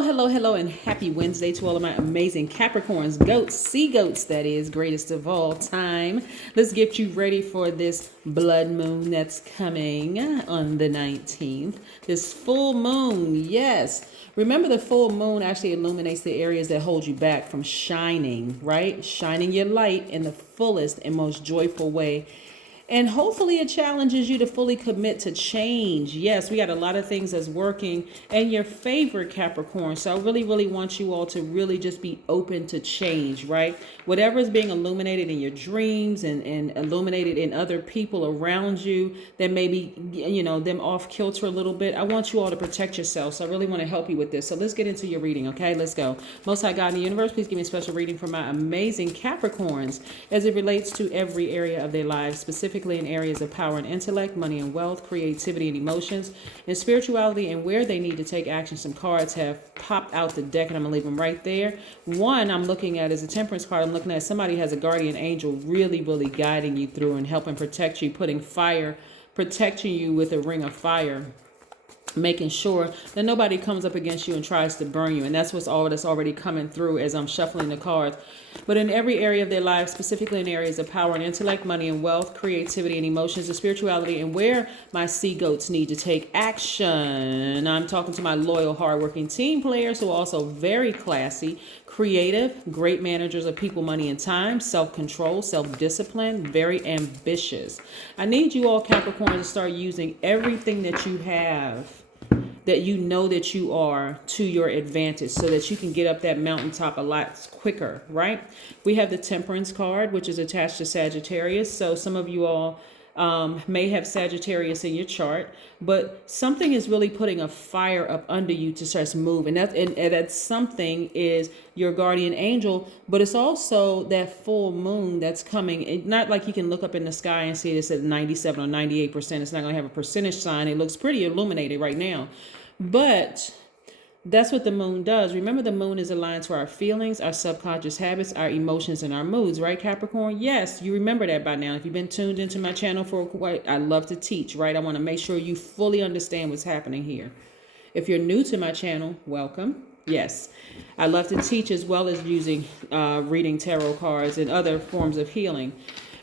Hello, and happy Wednesday to all of my amazing Capricorns, goats, sea goats, that is, greatest of all time. Let's get you ready for this blood moon that's coming on the 19th. This full moon, yes. Remember, the full moon actually illuminates the areas that hold you back from shining, right? Shining your light in the fullest and most joyful way. And hopefully it challenges you to fully commit to change. Yes, we got a lot of things that's working in your favor, Capricorn. So I really want you all to really just be open to change, right? Whatever is being illuminated in your dreams and illuminated in other people around you that maybe, them off kilter a little bit. I want you all to protect yourself. So I really want to help you with this. So let's get into your reading, okay? Let's go. Most High God in the universe, please give me a special reading for my amazing Capricorns as it relates to every area of their lives, specifically in areas of power and intellect, money and wealth, creativity and emotions, and spirituality, and where they need to take action. Some cards have popped out the deck, and I'm going to leave them right there. One I'm looking at is a Temperance card. I'm looking at somebody has a guardian angel really guiding you through and helping protect you, protecting you with a ring of fire, making sure that nobody comes up against you and tries to burn you. And that's what's already coming through as I'm shuffling the cards. But in every area of their lives, specifically in areas of power and intellect, money and wealth, creativity and emotions, and spirituality, and where my sea goats need to take action. I'm talking to my loyal, hardworking team players who are also very classy, creative, great managers of people, money, and time, self-control, self-discipline, very ambitious. I need you all, Capricorn, to start using everything that you have, that you know that you are, to your advantage so that you can get up that mountaintop a lot quicker, right? We have the Temperance card, which is attached to Sagittarius. So some of you all may have Sagittarius in your chart, but something is really putting a fire up under you to start moving. That something is your guardian angel, but it's also that full moon that's coming. It's not like you can look up in the sky and see this at 97 or 98%. It's not going to have a percentage sign. It looks pretty illuminated right now, but that's what the moon does. Remember, the moon is aligned to our feelings, our subconscious habits, our emotions, and our moods, right, Capricorn? Yes, you remember that by now. If you've been tuned into my channel for quite, I love to teach, right? I want to make sure you fully understand what's happening here. If you're new to my channel, welcome. Yes, I love to teach as well as using reading tarot cards and other forms of healing.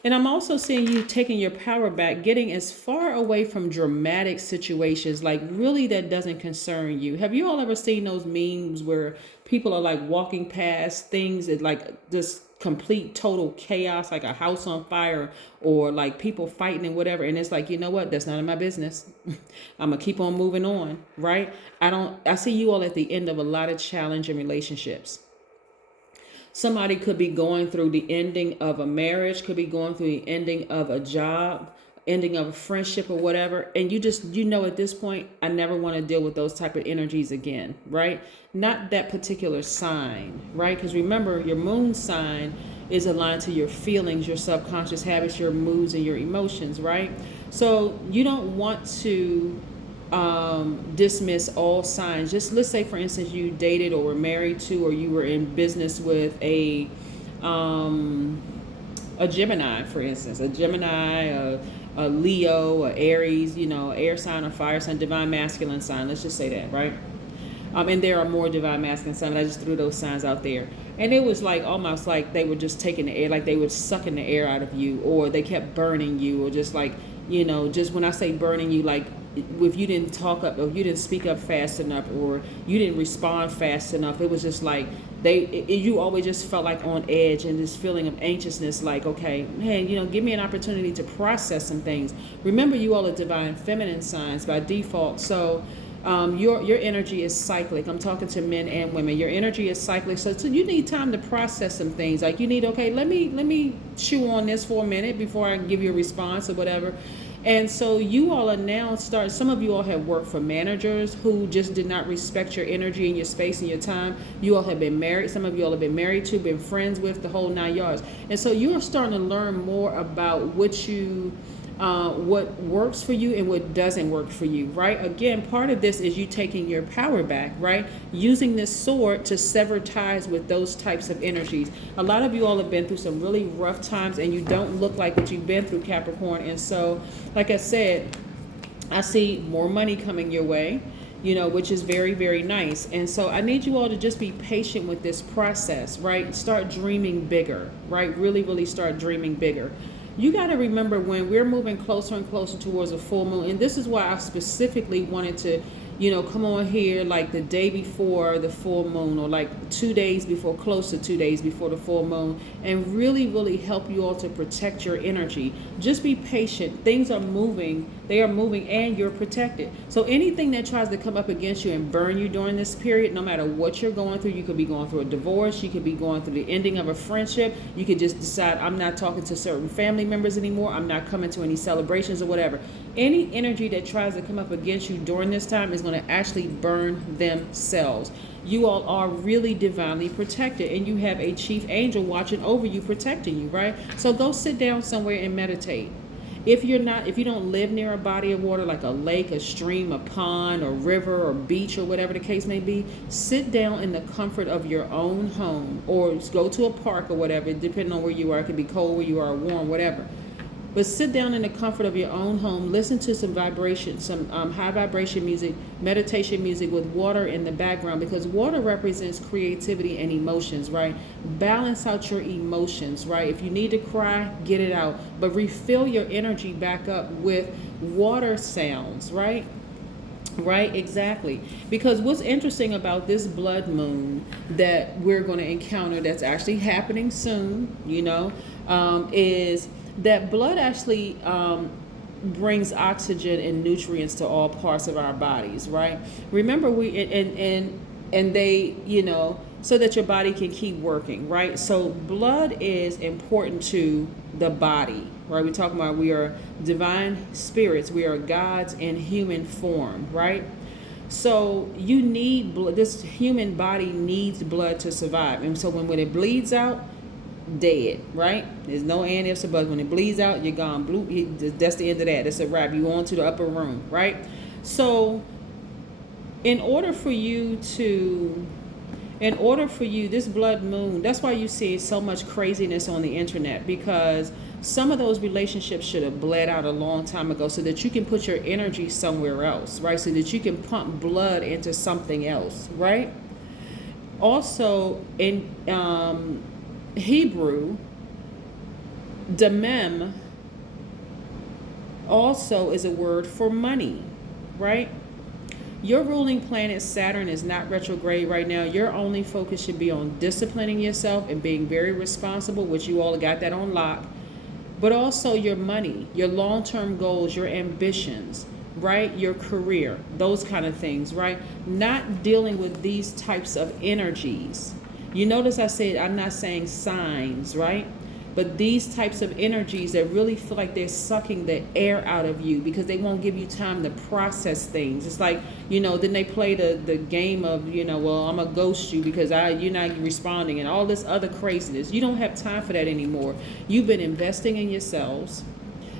And I'm also seeing you taking your power back, getting as far away from dramatic situations, like really that doesn't concern you. Have you all ever seen those memes where people are like walking past things that like just complete total chaos, like a house on fire or like people fighting and whatever, and it's like, you know what, that's none of my business. I'm gonna keep on moving on, right? I see you all at the end of a lot of challenging relationships. Somebody could be going through the ending of a marriage, could be going through the ending of a job, ending of a friendship or whatever. And you know, at this point, I never want to deal with those type of energies again, right? Not that particular sign, right? Because remember, your moon sign is aligned to your feelings, your subconscious habits, your moods, and your emotions, right? So you don't want to dismiss all signs. Just let's say, for instance, you dated or were married to, or you were in business with a Gemini, for instance, a Gemini, a Leo, a Aries, air sign or fire sign, divine masculine sign. Let's just say that, right? And there are more divine masculine signs. I just threw those signs out there. And it was like almost like they were just taking the air, like they were sucking the air out of you, or they kept burning you, or just like, just when I say burning you, like if you didn't talk up, or you didn't speak up fast enough, or you didn't respond fast enough, it was just like you always just felt like on edge and this feeling of anxiousness, like, okay, man, give me an opportunity to process some things. Remember, you all are divine feminine signs by default, so your energy is cyclic. I'm talking to men and women. Your energy is cyclic, so you need time to process some things. Like you need, okay, let me chew on this for a minute before I give you a response or whatever. And so you all are now some of you all have worked for managers who just did not respect your energy and your space and your time. You all have been married. Some of you all have been married to, been friends with, the whole 9 yards. And so you are starting to learn more about what works for you and what doesn't work for you, right? Again, part of this is you taking your power back, right? Using this sword to sever ties with those types of energies. A lot of you all have been through some really rough times and you don't look like what you've been through, Capricorn. And so, like I said, I see more money coming your way. which is very, very nice. And so I need you all to just be patient with this process, right? Start dreaming bigger, right? Really, really start dreaming bigger. You got to remember when we're moving closer and closer towards a full moon, and this is why I specifically wanted to, come on here like the day before the full moon, or like 2 days before, close to 2 days before the full moon, and really, really help you all to protect your energy. Just be patient. Things are moving. They are moving, and you're protected. So anything that tries to come up against you and burn you during this period, no matter what you're going through, you could be going through a divorce, you could be going through the ending of a friendship, you could just decide, I'm not talking to certain family members anymore, I'm not coming to any celebrations or whatever. Any energy that tries to come up against you during this time is going to actually burn themselves. You all are really divinely protected, and you have a chief angel watching over you, protecting you, right? So go sit down somewhere and meditate. If you don't live near a body of water like a lake, a stream, a pond, or river, or beach, or whatever the case may be, sit down in the comfort of your own home, or go to a park or whatever, depending on where you are. It could be cold where you are, warm, whatever. But sit down in the comfort of your own home, listen to some vibration, some high vibration music, meditation music with water in the background, because water represents creativity and emotions, right? Balance out your emotions, right? If you need to cry, get it out, but refill your energy back up with water sounds, right? Right, exactly. Because what's interesting about this blood moon that we're going to encounter, that's actually happening soon, is that blood actually brings oxygen and nutrients to all parts of our bodies, right? Remember, and they, so that your body can keep working, right? So blood is important to the body, right? We're talking about we are divine spirits, we are gods in human form, right? So you need blood. This human body needs blood to survive, and so when it bleeds out, dead, right? There's no and ifs or buts. When it bleeds out, you're gone. That's the end of that. That's a wrap. You on to the upper room, right? So in order for you, this blood moon, that's why you see so much craziness on the internet, because some of those relationships should have bled out a long time ago, so that you can put your energy somewhere else, right? So that you can pump blood into something else, right? Also, in Hebrew, demem also is a word for money, right? Your ruling planet Saturn is not retrograde right now. Your only focus should be on disciplining yourself and being very responsible, which you all got that on lock. But also your money, your long-term goals, your ambitions, right? Your career, those kind of things, right? Not dealing with these types of energies. You notice I said I'm not saying signs, right? But these types of energies that really feel like they're sucking the air out of you, because they won't give you time to process things. It's like, then they play the game of, well, I'm going to ghost you because you're not responding, and all this other craziness. You don't have time for that anymore. You've been investing in yourselves.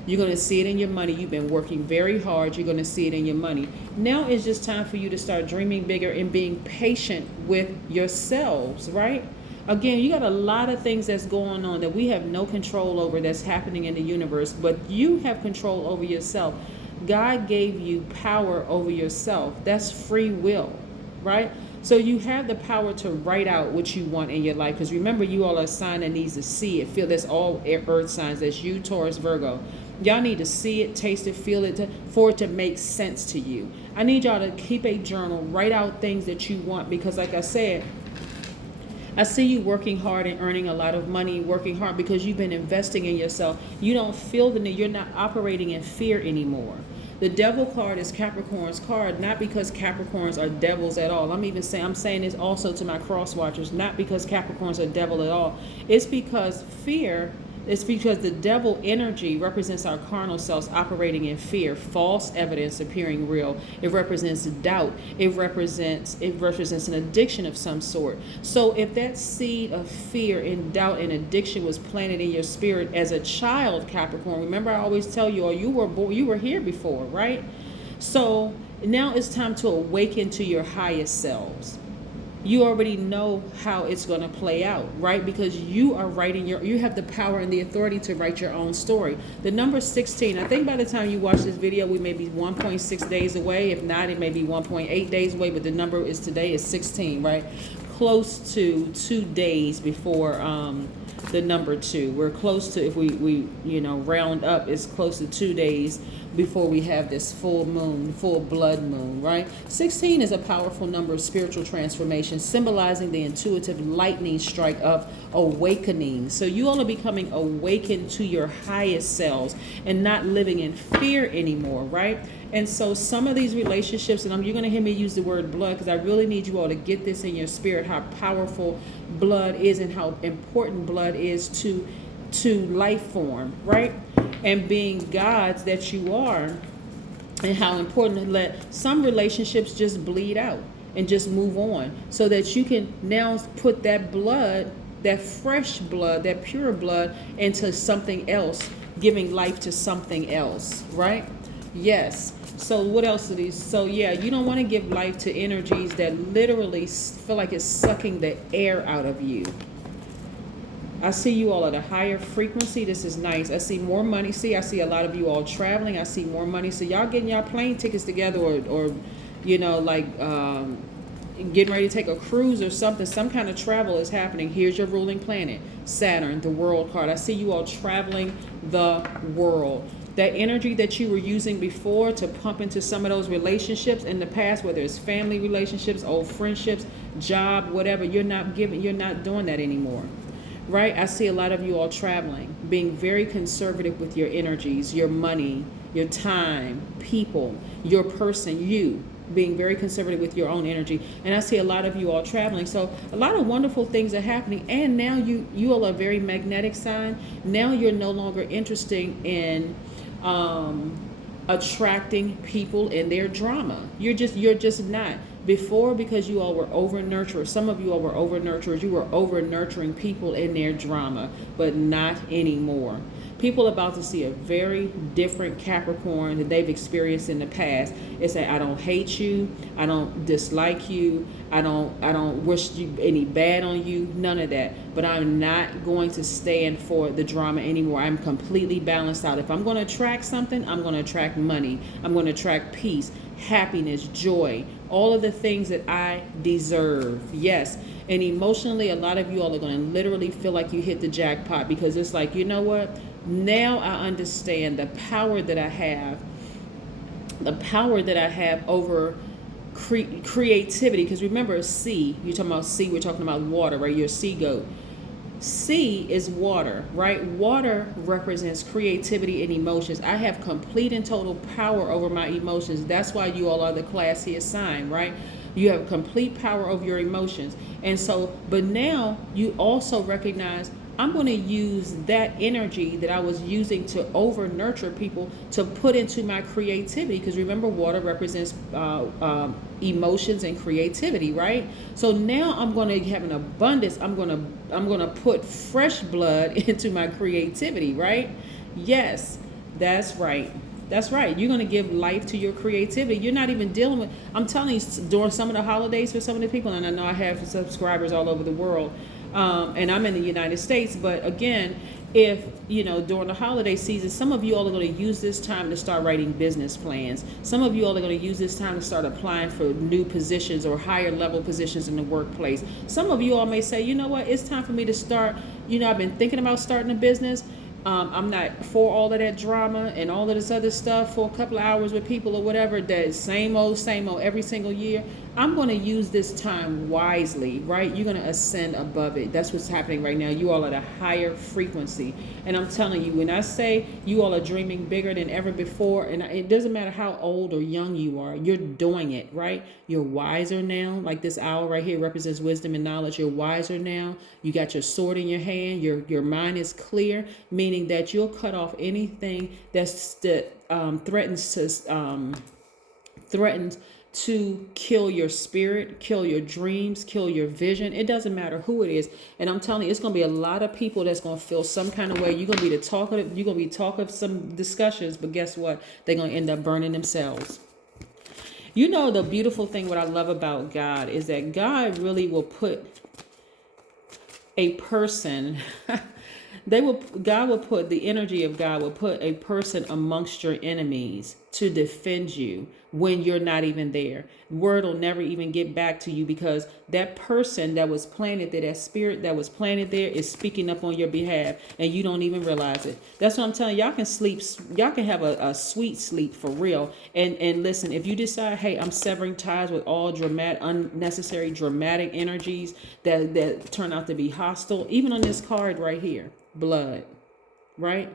You're going to see it in your money. You've been working very hard. You're going to see it in your money. Now it's just time for you to start dreaming bigger and being patient with yourselves, right? Again, you got a lot of things that's going on that we have no control over, that's happening in the universe, but you have control over yourself. God gave you power over yourself. That's free will, right? So you have the power to write out what you want in your life, because remember, you all are a sign that needs to see it, feel. That's all earth signs. That's you, Taurus, Virgo. Y'all need to see it, taste it, feel it, for it to make sense to you. I need y'all to keep a journal, write out things that you want, because like I said, I see you working hard and earning a lot of money, working hard because you've been investing in yourself. You don't feel the need. You're not operating in fear anymore. The devil card is Capricorn's card, not because Capricorns are devils at all. I'm saying this also to my cross watchers, not because Capricorns are devil at all. It's because the devil energy represents our carnal selves operating in fear, false evidence appearing real. It represents doubt. It represents an addiction of some sort. So if that seed of fear and doubt and addiction was planted in your spirit as a child, Capricorn, remember I always tell you, you were here before, right? So now it's time to awaken to your highest selves. you already know how it's going to play out, right? Because you are writing you have the power and the authority to write your own story. The number 16, I think by the time you watch this video, we may be 1.6 days away. If not, it may be 1.8 days away, but the number is today is 16, right? Close to 2 days before the number 2. We're close to, if we round up, it's close to 2 days before we have this full moon, full blood moon, right? 16 is a powerful number of spiritual transformation, symbolizing the intuitive lightning strike of awakening. So you all are becoming awakened to your highest selves and not living in fear anymore, right? And so some of these relationships, and you're going to hear me use the word blood, because I really need you all to get this in your spirit, how powerful blood is and how important blood is to life form, right? And being gods that you are, and how important to let some relationships just bleed out and just move on, so that you can now put that blood, that fresh blood, that pure blood, into something else, giving life to something else, right? Yes. So what else are these? So yeah, you don't want to give life to energies that literally feel like it's sucking the air out of you. I see you all at a higher frequency. This is nice. I see more money. See, I see a lot of you all traveling. I see more money. So y'all getting y'all plane tickets together, or getting ready to take a cruise or something. Some kind of travel is happening. Here's your ruling planet, Saturn, the world card. I see you all traveling the world. That energy that you were using before to pump into some of those relationships in the past, whether it's family relationships, old friendships, job, whatever, you're not doing that anymore. Right? I see a lot of you all traveling, being very conservative with your energies, your money, your time, people, your person, you being very conservative with your own energy. And I see a lot of you all traveling. So a lot of wonderful things are happening. And now you all are a very magnetic sign. Now you're no longer interested in attracting people in their drama. You're just not. Before, because you all were over nurturers, some of you all were over nurturers, you were over nurturing people in their drama, but not anymore. People are about to see a very different Capricorn that they've experienced in the past. It's that I don't hate you, I don't dislike you, I don't wish you any bad on you, none of that. But I'm not going to stand for the drama anymore. I'm completely balanced out. If I'm going to attract something, I'm going to attract money. I'm going to attract peace, happiness, joy, all of the things that I deserve. Yes. And emotionally, a lot of you all are going to literally feel like you hit the jackpot, because it's like, you know what? Now I understand the power that I have over creativity. Because remember, sea, you're talking about sea, we're talking about water, right? You're a sea goat. Sea is water, right? Water represents creativity and emotions. I have complete and total power over my emotions. That's why you all are the classiest sign, right? You have complete power over your emotions. And so, but now you also recognize, I'm going to use that energy that I was using to over nurture people to put into my creativity. Because remember, water represents emotions and creativity, right? So now I'm going to have an abundance. I'm going to put fresh blood into my creativity, right? Yes, that's right. That's right. You're going to give life to your creativity. You're not even dealing with, I'm telling you, during some of the holidays for some of the people, and I know I have subscribers all over the world, and I'm in the United States, but again, if, during the holiday season, some of you all are going to use this time to start writing business plans. Some of you all are going to use this time to start applying for new positions or higher level positions in the workplace. Some of you all may say, you know what, it's time for me to start, I've been thinking about starting a business. I'm not for all of that drama and all of this other stuff for a couple of hours with people or whatever, that same old every single year. I'm going to use this time wisely, right? You're going to ascend above it. That's what's happening right now. You all are at a higher frequency. And I'm telling you, when I say you all are dreaming bigger than ever before, and it doesn't matter how old or young you are, you're doing it, right? You're wiser now. Like this owl right here represents wisdom and knowledge. You're wiser now. You got your sword in your hand. Your mind is clear, meaning that you'll cut off anything that threatens to kill your spirit, kill your dreams, kill your vision. It doesn't matter who it is. And I'm telling you, it's going to be a lot of people that's going to feel some kind of way. You're going to be the talkative. You're going to be talk of some discussions, but guess what? They're going to end up burning themselves. You know, the beautiful thing, what I love about God is that God really will put a person, God will put the energy of God will put a person amongst your enemies to defend you when you're not even there. Word will never even get back to you because that person that was planted there, that spirit that was planted there is speaking up on your behalf and you don't even realize it. That's what I'm telling you. Y'all can sleep, y'all can have a sweet sleep for real. And listen, if you decide, hey, I'm severing ties with all unnecessary dramatic energies that turn out to be hostile, even on this card right here, blood, right?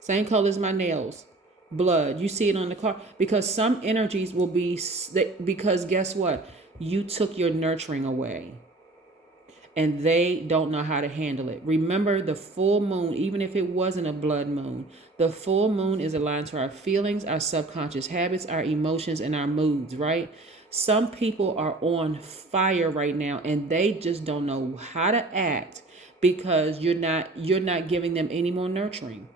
Same color as my nails. Blood. You see it on the card because some energies will be, because guess what? You took your nurturing away and they don't know how to handle it. Remember, the full moon, even if it wasn't a blood moon, the full moon is aligned to our feelings, our subconscious habits, our emotions, and our moods, right? Some people are on fire right now and they just don't know how to act because you're not giving them any more nurturing.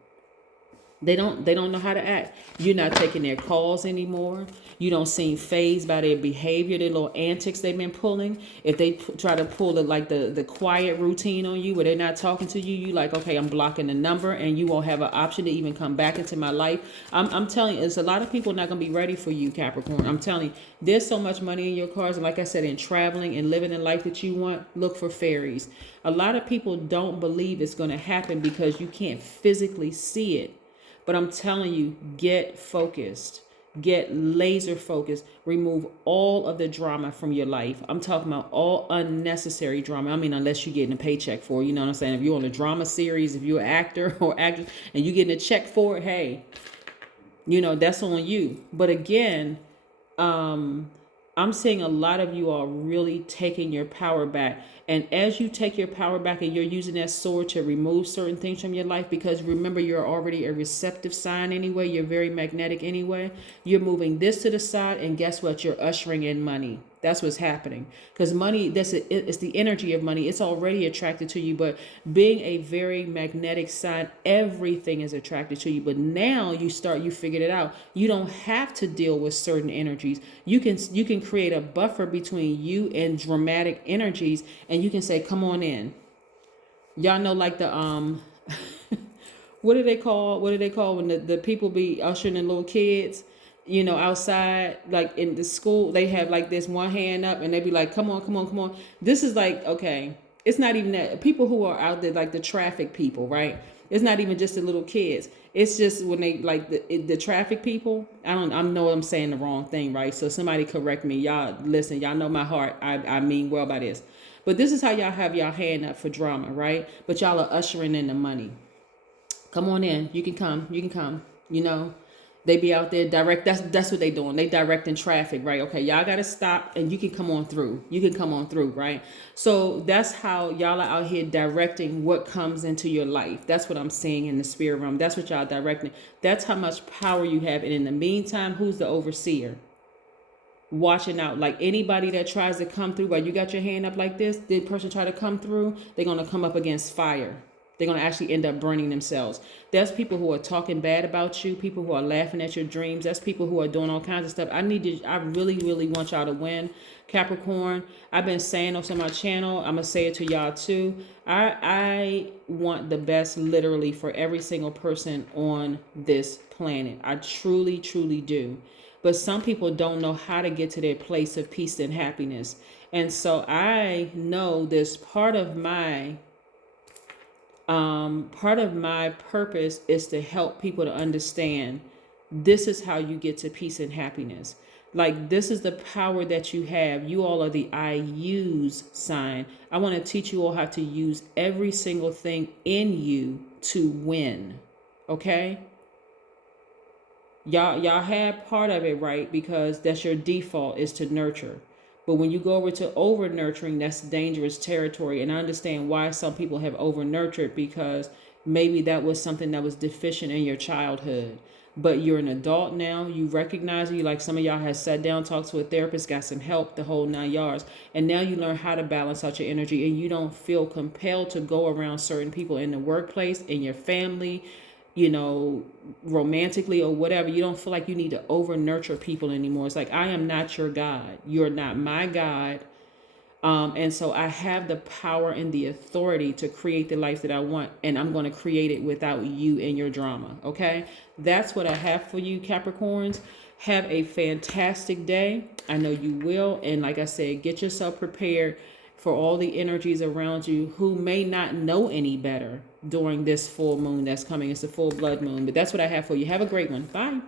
They don't know how to act. You're not taking their calls anymore. You don't seem phased by their behavior, their little antics they've been pulling. If they try to pull the quiet routine on you where they're not talking to you, you like, okay, I'm blocking the number and you won't have an option to even come back into my life. I'm telling you, it's a lot of people not going to be ready for you, Capricorn. I'm telling you, there's so much money in your cards. And like I said, in traveling and living the life that you want, look for fairies. A lot of people don't believe it's going to happen because you can't physically see it. But I'm telling you, get focused, get laser focused, remove all of the drama from your life. I'm talking about all unnecessary drama. I mean, unless you're getting a paycheck for it, you know what I'm saying? If you're on a drama series, if you're an actor or actress and you're getting a check for it, hey, you know, that's on you. But again, I'm seeing a lot of you are really taking your power back. And as you take your power back and you're using that sword to remove certain things from your life, because remember, you're already a receptive sign anyway. You're very magnetic anyway. You're moving this to the side. And guess what? You're ushering in money. That's what's happening. Because money, it's the energy of money. It's already attracted to you. But being a very magnetic sign, everything is attracted to you. But now you figured it out. You don't have to deal with certain energies. You can create a buffer between you and dramatic energies. And you can say, come on in. Y'all know, like the, what do they call when the people be ushering in little kids? You know, outside, like in the school, they have like this one hand up and they be like, come on, come on, come on. This is like, okay, it's not even that. People who are out there, like the traffic people, right? It's not even just the little kids. It's just when they like the traffic people. I know I'm saying the wrong thing, right? So somebody correct me. Y'all listen, y'all know my heart. I mean well by this. But this is how y'all have y'all hand up for drama, right? But y'all are ushering in the money. Come on in. You can come. You can come. You know, they be out there direct. That's what they doing. They directing traffic, right? Okay, y'all got to stop and you can come on through. You can come on through, right? So that's how y'all are out here directing what comes into your life. That's what I'm seeing in the spirit realm. That's what y'all directing. That's how much power you have. And in the meantime, who's the overseer? Watching out, like anybody that tries to come through, while you got your hand up like this, the person try to come through, they're going to come up against fire. They're going to actually end up burning themselves. There's people who are talking bad about you, people who are laughing at your dreams. That's people who are doing all kinds of stuff. I really, really want y'all to win, Capricorn. I've been saying this on my channel. I'm going to say it to y'all too. I want the best literally for every single person on this planet. I truly, truly do. But some people don't know how to get to their place of peace and happiness. And so I know this part of my purpose is to help people to understand this is how you get to peace and happiness. Like, this is the power that you have. You all are the I use sign. I want to teach you all how to use every single thing in you to win. Okay? Y'all have part of it, right? Because that's your default, is to nurture. But when you go over nurturing, that's dangerous territory. And I understand why some people have over nurtured, because maybe that was something that was deficient in your childhood. But you're an adult now. You recognize it. Like some of y'all have sat down, talked to a therapist, got some help, the whole 9 yards. And now you learn how to balance out your energy, and you don't feel compelled to go around certain people in the workplace, in your family, you know, romantically or whatever. You don't feel like you need to over nurture people anymore. It's like, I am not your God. You're not my God. And so I have the power and the authority to create the life that I want, and I'm going to create it without you and your drama. Okay. That's what I have for you, Capricorns. Have a fantastic day. I know you will. And like I said, get yourself prepared for all the energies around you who may not know any better during this full moon that's coming. It's a full blood moon, but that's what I have for you. Have a great one. Bye.